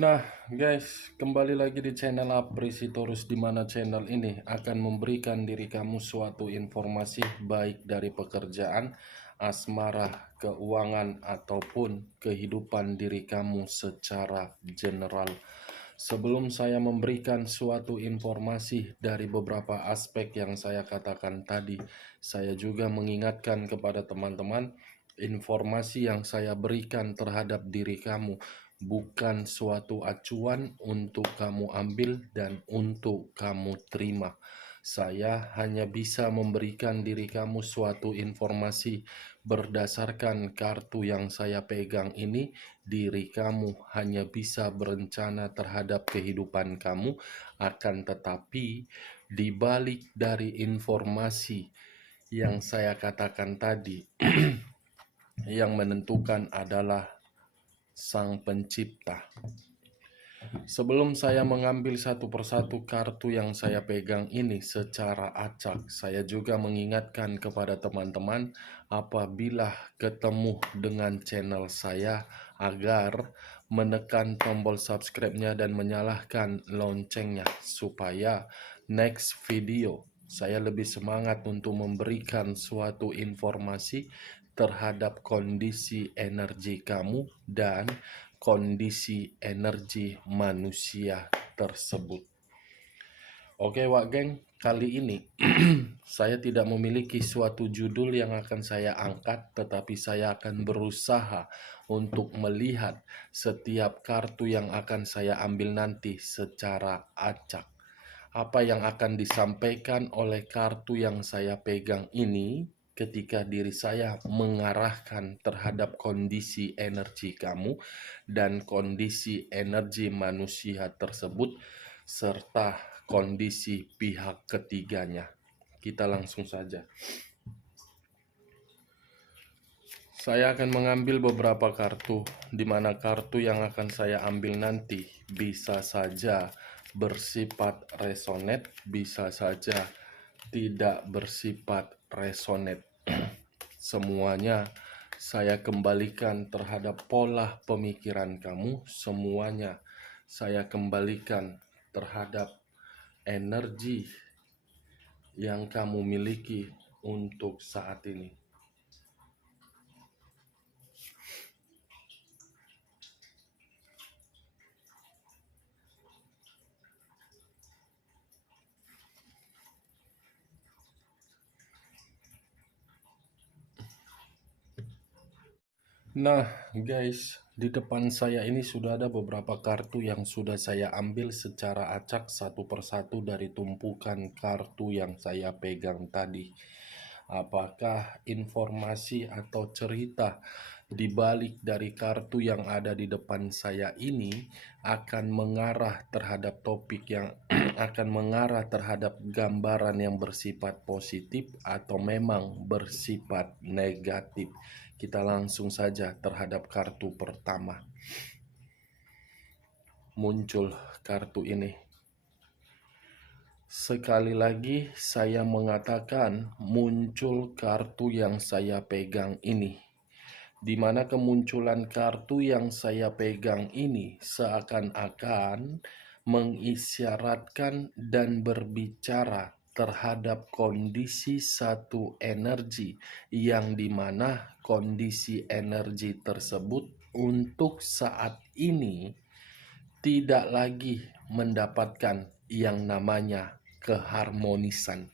Nah, guys, kembali lagi di channel Aprisitorus, di mana channel ini akan memberikan diri kamu suatu informasi baik dari pekerjaan, asmara, keuangan, ataupun kehidupan diri kamu secara general. Sebelum saya memberikan suatu informasi dari beberapa aspek yang saya katakan tadi, saya juga mengingatkan kepada teman-teman, informasi yang saya berikan terhadap diri kamu bukan suatu acuan untuk kamu ambil dan untuk kamu terima. Saya hanya bisa memberikan diri kamu suatu informasi berdasarkan kartu yang saya pegang ini. Diri kamu hanya bisa berencana terhadap kehidupan kamu, akan tetapi di balik dari informasi yang saya katakan tadi, yang menentukan adalah Sang Pencipta. Sebelum saya mengambil satu persatu kartu yang saya pegang ini secara acak, saya juga mengingatkan kepada teman-teman apabila ketemu dengan channel saya agar menekan tombol subscribe-nya dan menyalakan loncengnya supaya next video saya lebih semangat untuk memberikan suatu informasi terhadap kondisi energi kamu dan kondisi energi manusia tersebut. Oke, Wak Geng, kali ini saya tidak memiliki suatu judul yang akan saya angkat, tetapi saya akan berusaha untuk melihat setiap kartu yang akan saya ambil nanti secara acak. Apa yang akan disampaikan oleh kartu yang saya pegang ini ketika diri saya mengarahkan terhadap kondisi energi kamu dan kondisi energi manusia tersebut serta kondisi pihak ketiganya. Kita langsung saja. Saya akan mengambil beberapa kartu, di mana kartu yang akan saya ambil nanti bisa saja bersifat resonate, bisa saja tidak bersifat resonate. Semuanya saya kembalikan terhadap pola pemikiran kamu, semuanya saya kembalikan terhadap energi yang kamu miliki untuk saat ini. Nah, guys, di depan saya ini sudah ada beberapa kartu yang sudah saya ambil secara acak satu persatu dari tumpukan kartu yang saya pegang tadi. Apakah informasi atau cerita di balik dari kartu yang ada di depan saya ini akan mengarah terhadap topik yang akan mengarah terhadap gambaran yang bersifat positif atau memang bersifat negatif? Kita langsung saja terhadap kartu pertama. Muncul kartu ini. Sekali lagi saya mengatakan muncul kartu yang saya pegang ini, di mana kemunculan kartu yang saya pegang ini seakan-akan mengisyaratkan dan berbicara terhadap kondisi satu energi, yang dimana kondisi energi tersebut untuk saat ini tidak lagi mendapatkan yang namanya keharmonisan.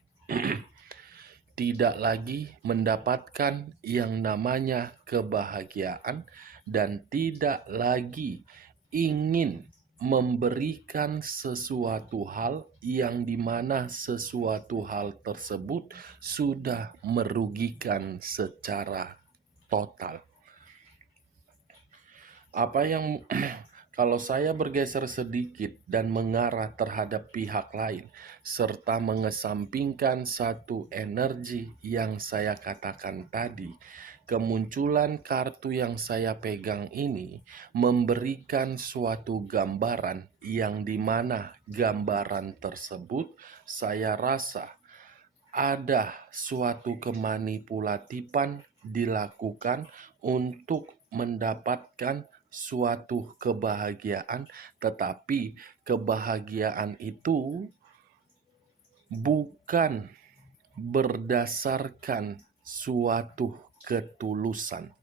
Tidak lagi mendapatkan yang namanya kebahagiaan dan tidak lagi ingin memberikan sesuatu hal yang dimana sesuatu hal tersebut sudah merugikan secara total. Apa yang kalau saya bergeser sedikit dan mengarah terhadap pihak lain, serta mengesampingkan satu energi yang saya katakan tadi, kemunculan kartu yang saya pegang ini memberikan suatu gambaran yang dimana gambaran tersebut saya rasa ada suatu kemanipulatifan dilakukan untuk mendapatkan suatu kebahagiaan, tetapi kebahagiaan itu bukan berdasarkan suatu ketulusan.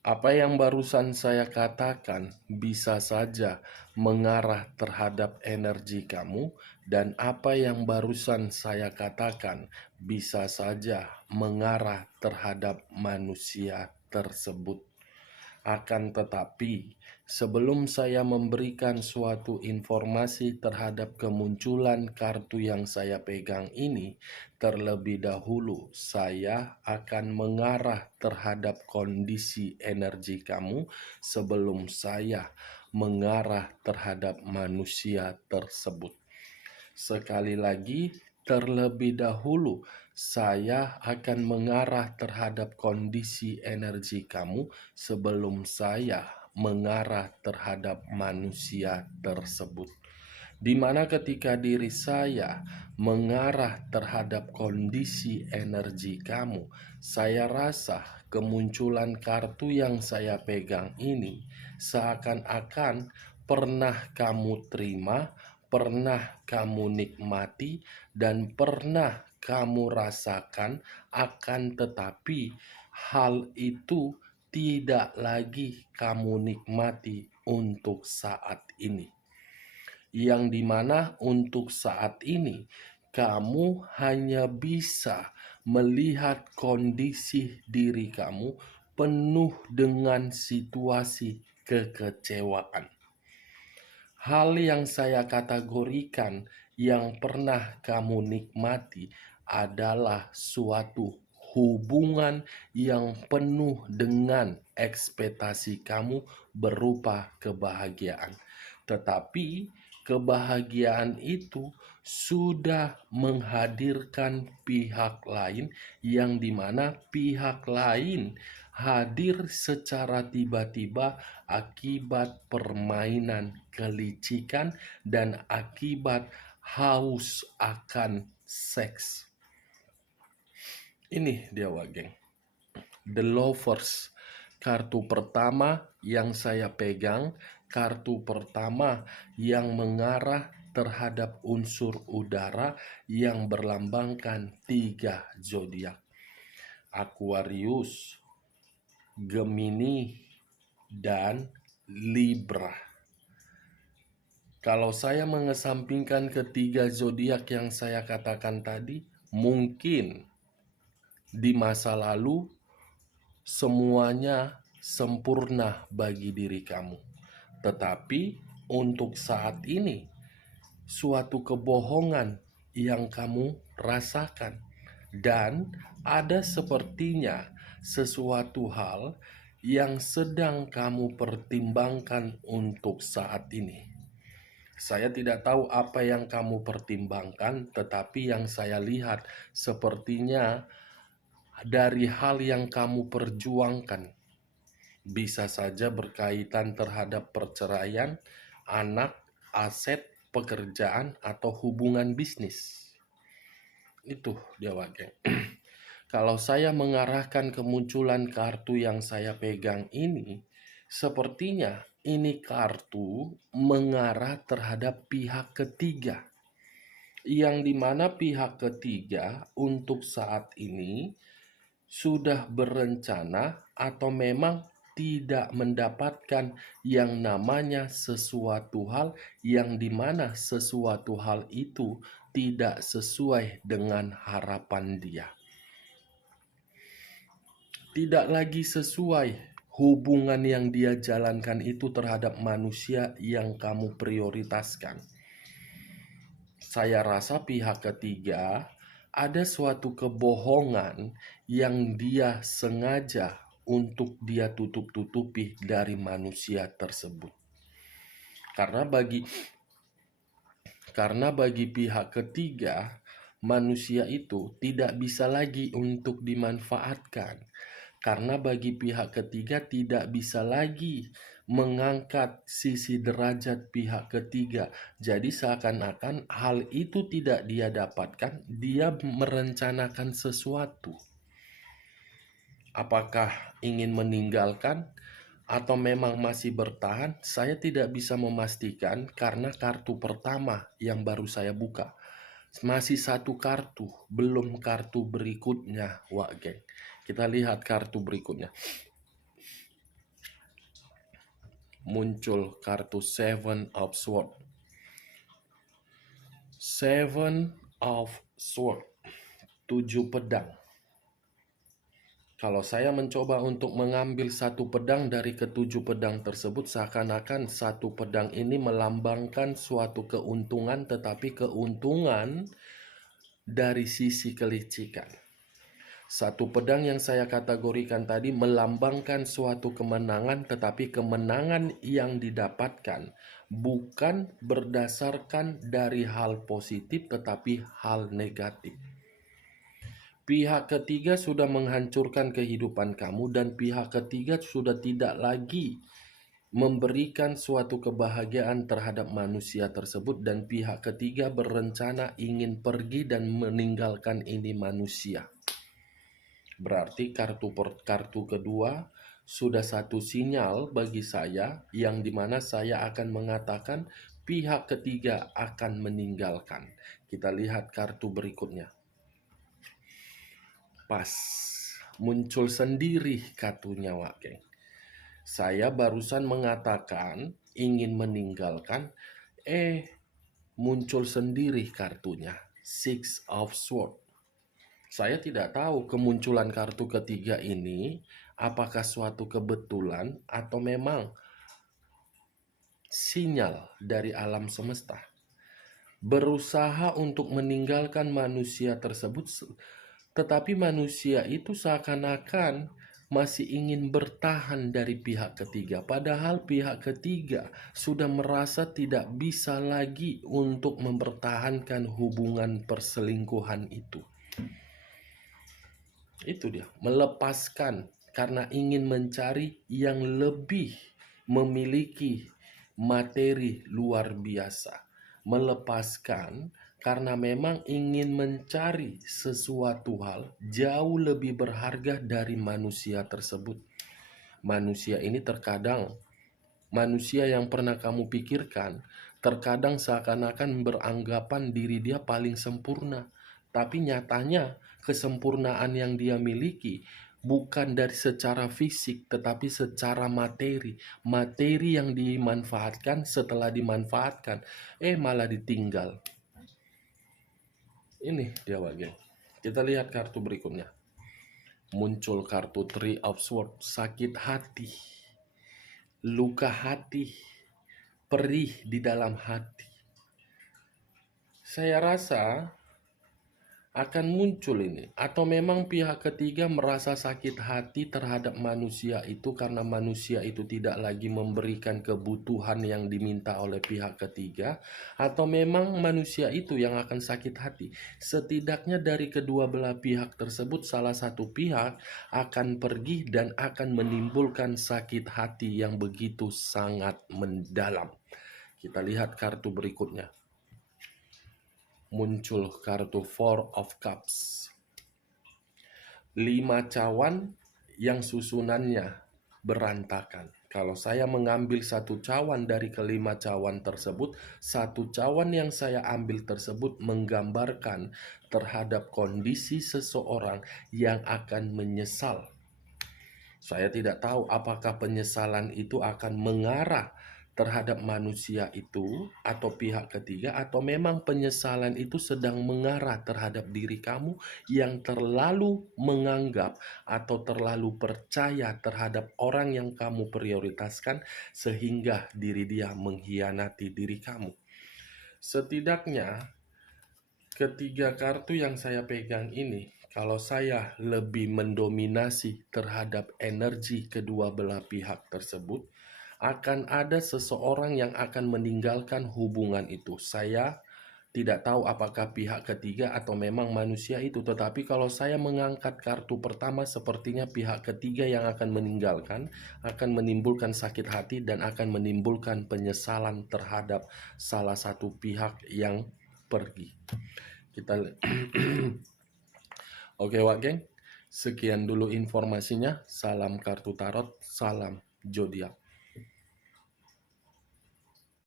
Apa yang barusan saya katakan bisa saja mengarah terhadap energi kamu, dan apa yang barusan saya katakan bisa saja mengarah terhadap manusia tersebut. Akan tetapi, sebelum saya memberikan suatu informasi terhadap kemunculan kartu yang saya pegang ini, terlebih dahulu saya akan mengarah terhadap kondisi energi kamu sebelum saya mengarah terhadap manusia tersebut. Sekali lagi, terlebih dahulu saya akan mengarah terhadap kondisi energi kamu sebelum saya mengarah terhadap manusia tersebut. Di mana ketika diri saya mengarah terhadap kondisi energi kamu, saya rasa kemunculan kartu yang saya pegang ini seakan-akan pernah kamu terima, pernah kamu nikmati, dan pernah kamu rasakan, akan tetapi hal itu tidak lagi kamu nikmati untuk saat ini. Yang dimana untuk saat ini kamu hanya bisa melihat kondisi diri kamu penuh dengan situasi kekecewaan. Hal yang saya kategorikan yang pernah kamu nikmati adalah suatu hubungan yang penuh dengan ekspektasi kamu berupa kebahagiaan. Tetapi kebahagiaan itu sudah menghadirkan pihak lain, yang dimana pihak lain hadir secara tiba-tiba akibat permainan kelicikan dan akibat haus akan seks. Ini dia geng, The Lovers. Kartu pertama yang saya pegang, kartu pertama yang mengarah terhadap unsur udara yang berlambangkan 3 zodiak: Aquarius, Gemini, dan Libra. Kalau saya mengesampingkan ketiga zodiak yang saya katakan tadi, mungkin di masa lalu semuanya sempurna bagi diri kamu. Tetapi untuk saat ini, suatu kebohongan yang kamu rasakan, dan ada sepertinya sesuatu hal yang sedang kamu pertimbangkan untuk saat ini. Saya tidak tahu apa yang kamu pertimbangkan, tetapi yang saya lihat sepertinya dari hal yang kamu perjuangkan. Bisa saja berkaitan terhadap perceraian, anak, aset, pekerjaan, atau hubungan bisnis. Itu dia geng. Kalau saya mengarahkan kemunculan kartu yang saya pegang ini, sepertinya ini kartu mengarah terhadap pihak ketiga, yang dimana pihak ketiga untuk saat ini sudah berencana atau memang tidak mendapatkan yang namanya sesuatu hal, yang dimana sesuatu hal itu tidak sesuai dengan harapan dia. Tidak lagi sesuai hubungan yang dia jalankan itu terhadap manusia yang kamu prioritaskan. Saya rasa pihak ketiga ada suatu kebohongan yang dia sengaja untuk dia tutup-tutupi dari manusia tersebut. Karena bagi pihak ketiga, manusia itu tidak bisa lagi untuk dimanfaatkan. Karena bagi pihak ketiga tidak bisa lagi mengangkat sisi derajat pihak ketiga. Jadi seakan-akan hal itu tidak dia dapatkan, dia merencanakan sesuatu. Apakah ingin meninggalkan atau memang masih bertahan? Saya tidak bisa memastikan karena kartu pertama yang baru saya buka. Masih satu kartu, belum kartu berikutnya, Wak Geng. Kita lihat kartu berikutnya. Muncul kartu Seven of Swords. Seven of Swords, 7 pedang. Kalau saya mencoba untuk mengambil satu pedang dari ketujuh pedang tersebut, seakan-akan satu pedang ini melambangkan suatu keuntungan, tetapi keuntungan dari sisi kelicikan. Satu pedang yang saya kategorikan tadi melambangkan suatu kemenangan, tetapi kemenangan yang didapatkan bukan berdasarkan dari hal positif, tetapi hal negatif. Pihak ketiga sudah menghancurkan kehidupan kamu, dan pihak ketiga sudah tidak lagi memberikan suatu kebahagiaan terhadap manusia tersebut, dan pihak ketiga berencana ingin pergi dan meninggalkan ini manusia. Berarti kartu kedua sudah satu sinyal bagi saya, yang dimana saya akan mengatakan pihak ketiga akan meninggalkan. Kita lihat kartu berikutnya. Pas, muncul sendiri kartunya, Wak Geng. Saya barusan mengatakan ingin meninggalkan, muncul sendiri kartunya, Six of Swords. Saya tidak tahu kemunculan kartu ketiga ini apakah suatu kebetulan atau memang sinyal dari alam semesta. Berusaha untuk meninggalkan manusia tersebut, tetapi manusia itu seakan-akan masih ingin bertahan dari pihak ketiga. Padahal pihak ketiga sudah merasa tidak bisa lagi untuk mempertahankan hubungan perselingkuhan itu. Itu dia, melepaskan karena ingin mencari yang lebih, memiliki materi luar biasa. Melepaskan karena memang ingin mencari sesuatu hal jauh lebih berharga dari manusia tersebut. Manusia ini terkadang, manusia yang pernah kamu pikirkan, terkadang seakan-akan beranggapan diri dia paling sempurna. Tapi nyatanya kesempurnaan yang dia miliki bukan dari secara fisik, tetapi secara materi. Materi yang dimanfaatkan, setelah dimanfaatkan, malah ditinggal. Ini dia, Wak. Kita lihat kartu berikutnya. Muncul kartu Three of Swords, sakit hati, luka hati, perih di dalam hati. Saya rasa akan muncul ini, atau memang pihak ketiga merasa sakit hati terhadap manusia itu karena manusia itu tidak lagi memberikan kebutuhan yang diminta oleh pihak ketiga, atau memang manusia itu yang akan sakit hati. Setidaknya dari kedua belah pihak tersebut, salah satu pihak akan pergi dan akan menimbulkan sakit hati yang begitu sangat mendalam. Kita lihat kartu berikutnya. Muncul kartu Four of Cups. 5 cawan yang susunannya berantakan. Kalau saya mengambil satu cawan dari kelima cawan tersebut, satu cawan yang saya ambil tersebut menggambarkan terhadap kondisi seseorang yang akan menyesal. Saya tidak tahu apakah penyesalan itu akan mengarah terhadap manusia itu atau pihak ketiga, atau memang penyesalan itu sedang mengarah terhadap diri kamu yang terlalu menganggap atau terlalu percaya terhadap orang yang kamu prioritaskan sehingga diri dia mengkhianati diri kamu. Setidaknya ketiga kartu yang saya pegang ini, kalau saya lebih mendominasi terhadap energi kedua belah pihak tersebut, akan ada seseorang yang akan meninggalkan hubungan itu. Saya tidak tahu apakah pihak ketiga atau memang manusia itu, tetapi kalau saya mengangkat kartu pertama, sepertinya pihak ketiga yang akan meninggalkan, akan menimbulkan sakit hati dan akan menimbulkan penyesalan terhadap salah satu pihak yang pergi. Kita Oke, Wak Geng, Sekian dulu informasinya. Salam kartu tarot, salam zodiak.